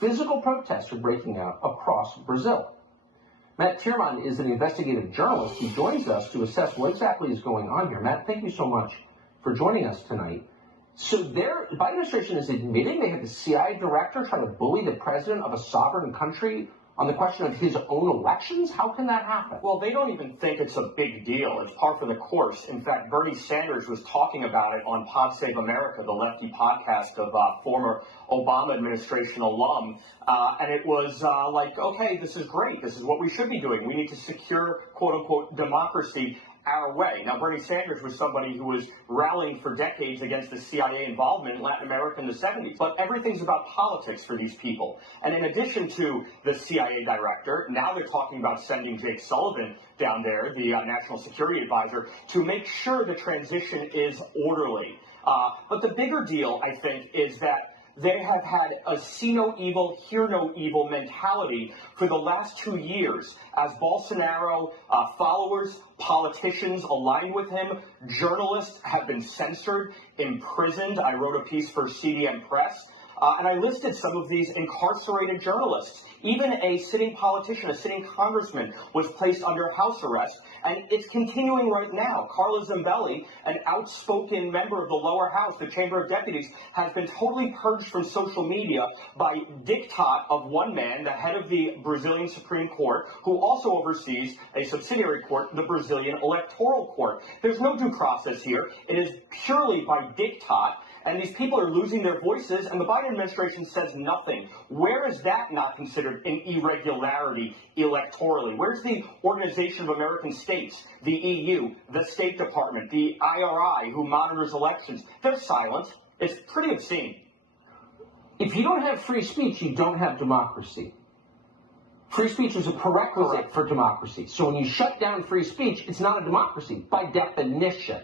physical protests are breaking out across Brazil. Matt Tierman is an investigative journalist. He joins us to assess what exactly is going on here. Matt, thank you so much for joining us tonight. So the Biden administration is admitting they had the CIA director try to bully the president of a sovereign country on the question of his own elections? How can that happen? Well, they don't even think it's a big deal. It's par for the course. In fact, Bernie Sanders was talking about it on Pod Save America, the lefty podcast of former Obama administration alum. And it was like, okay, this is great. This is what we should be doing. We need to secure, quote unquote, democracy our way. Now, Bernie Sanders was somebody who was rallying for decades against the CIA involvement in Latin America in the 70s. But everything's about politics for these people. And in addition to the CIA director, now they're talking about sending Jake Sullivan down there, the national security advisor, to make sure the transition is orderly. But the bigger deal, I think, is that they have had a see no evil, hear no evil mentality for the last 2 years as Bolsonaro followers, politicians aligned with him, journalists have been censored, imprisoned. I wrote a piece for CDN Press. And I listed some of these incarcerated journalists. Even a sitting politician, a sitting congressman, was placed under house arrest. And it's continuing right now. Carla Zambelli, an outspoken member of the lower house, the Chamber of Deputies, has been totally purged from social media by diktat of one man, the head of the Brazilian Supreme Court, who also oversees a subsidiary court, the Brazilian Electoral Court. There's no due process here. It is purely by diktat. And these people are losing their voices, and the Biden administration says nothing. Where is that not considered an irregularity electorally? Where's the Organization of American States, the EU, the State Department, the IRI, who monitors elections? They're silent. It's pretty obscene. If you don't have free speech, you don't have democracy. Free speech is a prerequisite for democracy. So when you shut down free speech, it's not a democracy by definition.